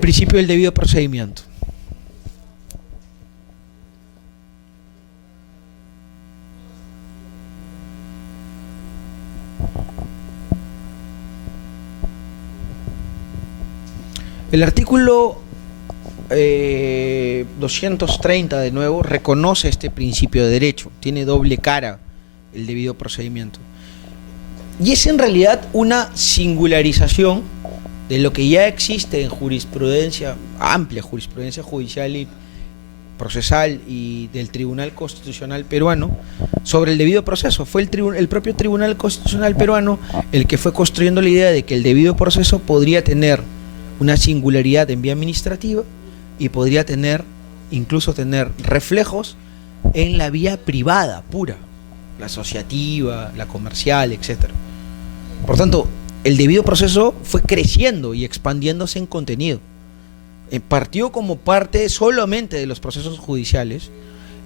El principio del debido procedimiento. El artículo 230, de nuevo, reconoce este principio de derecho. Tiene doble cara el debido procedimiento. Y es en realidad una singularización de lo que ya existe en jurisprudencia, amplia jurisprudencia judicial y procesal y del Tribunal Constitucional peruano sobre el debido proceso. Fue el propio Tribunal Constitucional peruano el que fue construyendo la idea de que el debido proceso podría tener una singularidad en vía administrativa y podría incluso tener reflejos en la vía privada pura, la asociativa, la comercial, etcétera. Por tanto, el debido proceso fue creciendo y expandiéndose en contenido. Partió como parte solamente de los procesos judiciales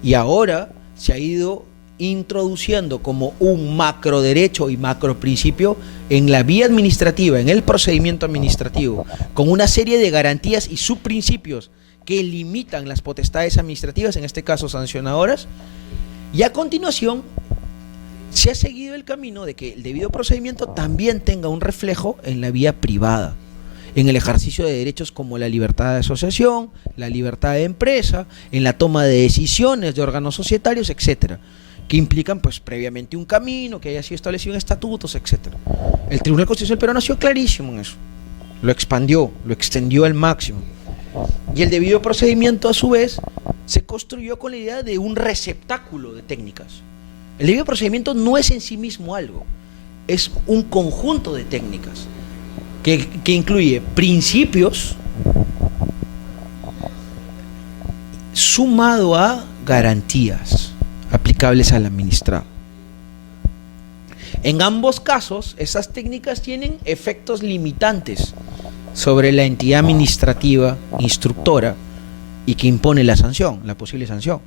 y ahora se ha ido introduciendo como un macro derecho y macro principio en la vía administrativa, en el procedimiento administrativo, con una serie de garantías y subprincipios que limitan las potestades administrativas, en este caso sancionadoras, y a continuación se ha seguido el camino de que el debido procedimiento también tenga un reflejo en la vía privada, en el ejercicio de derechos como la libertad de asociación, la libertad de empresa, en la toma de decisiones de órganos societarios, etcétera, que implican pues previamente un camino, que haya sido establecido en estatutos, etcétera. El Tribunal Constitucional peruano ha sido clarísimo en eso, lo expandió, lo extendió al máximo, y el debido procedimiento a su vez se construyó con la idea de un receptáculo de técnicas. El debido procedimiento no es en sí mismo algo, es un conjunto de técnicas que incluye principios sumado a garantías aplicables al administrado. En ambos casos, esas técnicas tienen efectos limitantes sobre la entidad administrativa instructora y que impone la sanción, la posible sanción.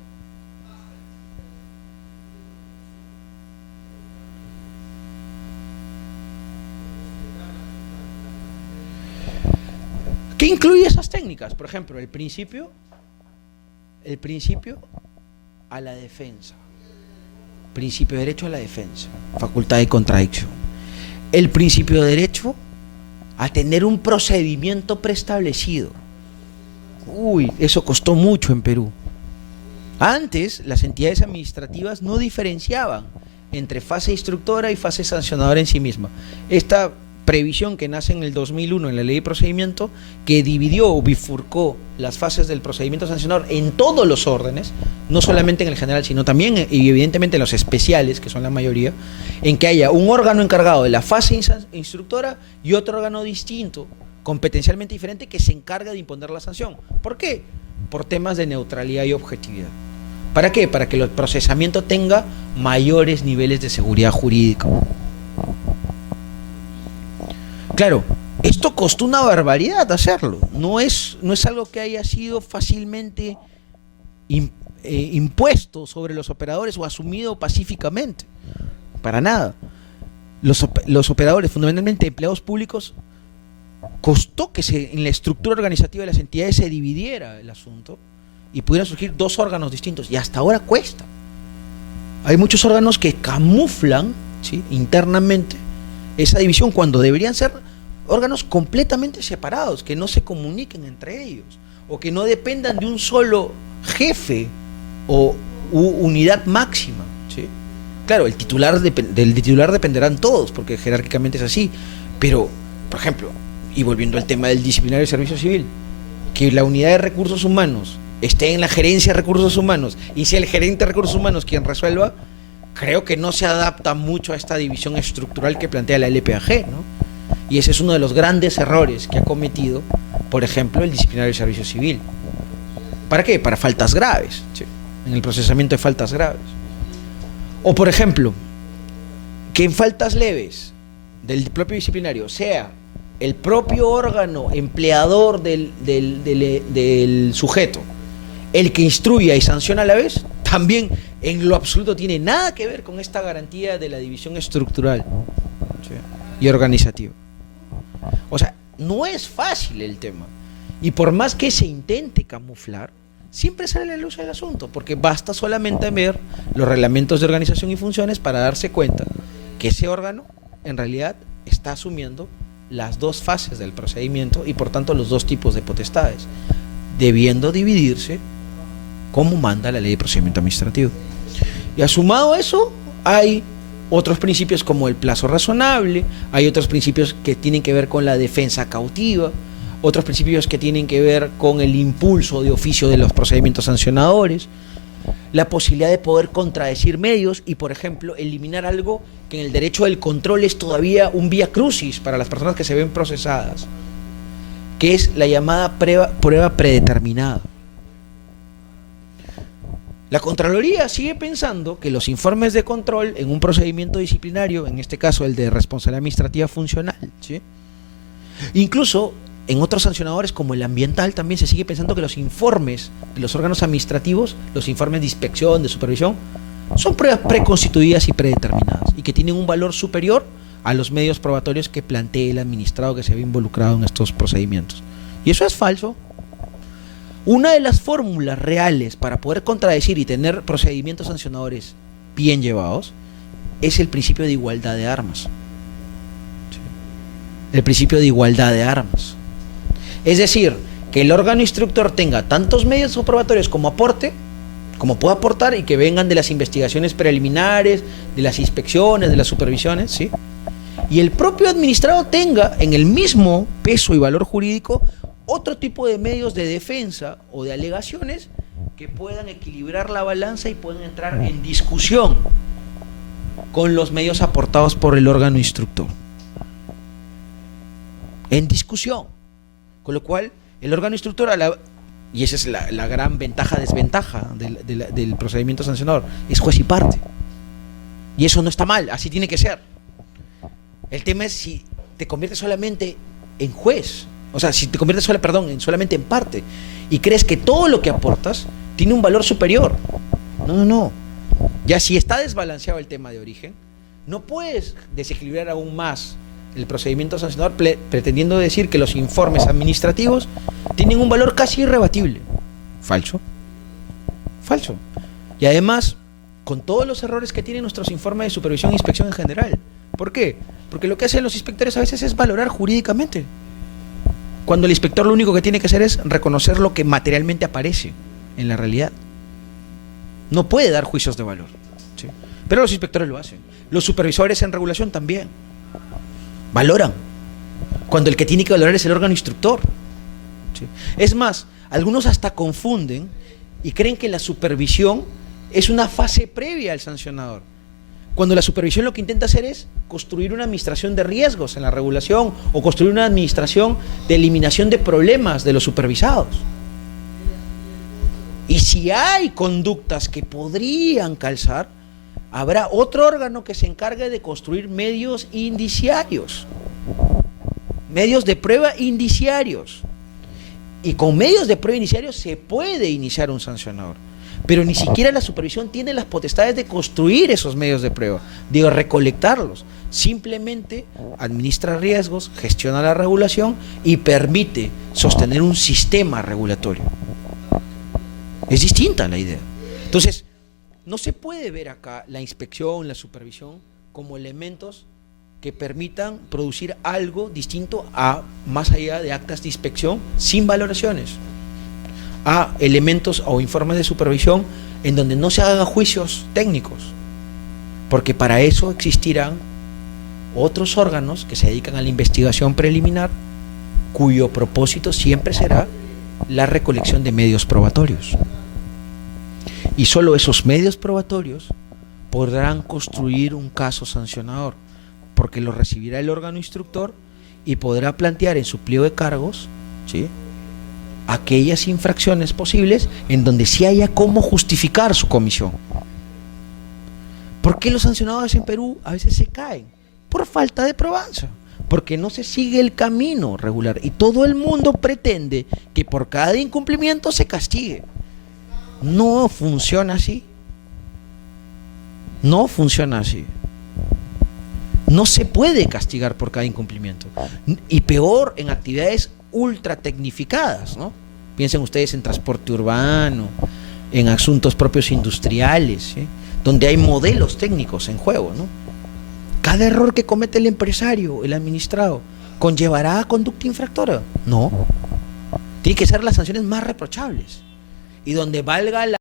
¿Qué incluye esas técnicas? Por ejemplo, el principio a la defensa, principio de derecho a la defensa, facultad de contradicción, el principio de derecho a tener un procedimiento preestablecido. Eso costó mucho en Perú. Antes, las entidades administrativas no diferenciaban entre fase instructora y fase sancionadora en sí misma. Esta previsión que nace en el 2001 en la ley de procedimiento, que dividió o bifurcó las fases del procedimiento sancionador en todos los órdenes, no solamente en el general, sino también y evidentemente en los especiales, que son la mayoría, en que haya un órgano encargado de la fase instructora y otro órgano distinto, competencialmente diferente, que se encarga de imponer la sanción. ¿Por qué? Por temas de neutralidad y objetividad. ¿Para qué? Para que el procesamiento tenga mayores niveles de seguridad jurídica. Claro, esto costó una barbaridad hacerlo. No es algo que haya sido fácilmente impuesto sobre los operadores o asumido pacíficamente. Para nada. Los operadores, fundamentalmente empleados públicos, costó que en la estructura organizativa de las entidades se dividiera el asunto y pudieran surgir dos órganos distintos. Y hasta ahora cuesta. Hay muchos órganos que camuflan, ¿sí?, internamente esa división cuando deberían ser órganos completamente separados, que no se comuniquen entre ellos, o que no dependan de un solo jefe o unidad máxima, ¿sí? Claro, del titular dependerán todos, porque jerárquicamente es así, pero, por ejemplo, y volviendo al tema del disciplinario de servicio civil, que la unidad de recursos humanos esté en la gerencia de recursos humanos, y sea el gerente de recursos humanos quien resuelva, creo que no se adapta mucho a esta división estructural que plantea la LPAG, ¿no? Y ese es uno de los grandes errores que ha cometido, por ejemplo, el disciplinario de servicio civil. ¿Para qué? Para faltas graves, ¿sí?, en el procesamiento de faltas graves. O, por ejemplo, que en faltas leves del propio disciplinario sea el propio órgano empleador del sujeto el que instruya y sanciona a la vez, también en lo absoluto tiene nada que ver con esta garantía de la división estructural, ¿sí?, y organizativa. O sea, no es fácil el tema. Y por más que se intente camuflar, siempre sale a la luz el asunto, porque basta solamente ver los reglamentos de organización y funciones para darse cuenta que ese órgano en realidad está asumiendo las dos fases del procedimiento y por tanto los dos tipos de potestades, debiendo dividirse como manda la ley de procedimiento administrativo. Y asumado eso, hay otros principios como el plazo razonable, hay otros principios que tienen que ver con la defensa cautiva, otros principios que tienen que ver con el impulso de oficio de los procedimientos sancionadores, la posibilidad de poder contradecir medios y, por ejemplo, eliminar algo que en el derecho del control es todavía un vía crucis para las personas que se ven procesadas, que es la llamada prueba predeterminada. La Contraloría sigue pensando que los informes de control en un procedimiento disciplinario, en este caso el de responsabilidad administrativa funcional, ¿sí?, incluso en otros sancionadores como el ambiental también se sigue pensando que los informes de los órganos administrativos, los informes de inspección, de supervisión, son pruebas preconstituidas y predeterminadas y que tienen un valor superior a los medios probatorios que plantee el administrado que se ve involucrado en estos procedimientos. Y eso es falso. Una de las fórmulas reales para poder contradecir y tener procedimientos sancionadores bien llevados es el principio de igualdad de armas. El principio de igualdad de armas. Es decir, que el órgano instructor tenga tantos medios probatorios como aporte, como pueda aportar, y que vengan de las investigaciones preliminares, de las inspecciones, de las supervisiones, ¿sí?, y el propio administrado tenga en el mismo peso y valor jurídico otro tipo de medios de defensa o de alegaciones que puedan equilibrar la balanza y puedan entrar en discusión con los medios aportados por el órgano instructor. En discusión. Con lo cual, el órgano instructor, y esa es la gran ventaja-desventaja del procedimiento sancionador, es juez y parte. Y eso no está mal, así tiene que ser. El tema es si te conviertes solamente en juez, o sea, si te conviertes solamente en parte, y crees que todo lo que aportas tiene un valor superior. No. Ya si está desbalanceado el tema de origen, no puedes desequilibrar aún más el procedimiento sancionador pretendiendo decir que los informes administrativos tienen un valor casi irrebatible. Falso. Y además, con todos los errores que tienen nuestros informes de supervisión e inspección en general. ¿Por qué? Porque lo que hacen los inspectores a veces es valorar jurídicamente, cuando el inspector lo único que tiene que hacer es reconocer lo que materialmente aparece en la realidad. No puede dar juicios de valor, ¿sí?, pero los inspectores lo hacen. Los supervisores en regulación también valoran, cuando el que tiene que valorar es el órgano instructor, ¿sí? Es más, algunos hasta confunden y creen que la supervisión es una fase previa al sancionador, cuando la supervisión lo que intenta hacer es construir una administración de riesgos en la regulación o construir una administración de eliminación de problemas de los supervisados. Y si hay conductas que podrían calzar, habrá otro órgano que se encargue de construir medios indiciarios, medios de prueba indiciarios. Y con medios de prueba indiciarios se puede iniciar un sancionador, pero ni siquiera la supervisión tiene las potestades de construir esos medios de prueba, de recolectarlos. Simplemente administra riesgos, gestiona la regulación y permite sostener un sistema regulatorio. Es distinta la idea. Entonces, no se puede ver acá la inspección, la supervisión como elementos que permitan producir algo distinto a, más allá de actas de inspección sin valoraciones, a elementos o informes de supervisión en donde no se hagan juicios técnicos, porque para eso existirán otros órganos que se dedican a la investigación preliminar, cuyo propósito siempre será la recolección de medios probatorios. Y solo esos medios probatorios podrán construir un caso sancionador, porque lo recibirá el órgano instructor y podrá plantear en su pliego de cargos, ¿sí?, aquellas infracciones posibles en donde sí haya cómo justificar su comisión. ¿Por qué los sancionadores en Perú a veces se caen? Por falta de probanza, porque no se sigue el camino regular y todo el mundo pretende que por cada incumplimiento se castigue. No funciona así. No funciona así. No se puede castigar por cada incumplimiento. Y peor en actividades ultra tecnificadas, ¿no? Piensen ustedes en transporte urbano, en asuntos propios industriales, ¿sí? Donde hay modelos técnicos en juego, ¿no? Cada error que comete el empresario, el administrado, ¿conllevará a conducta infractora? No. Tiene que ser las sanciones más reprochables y donde valga la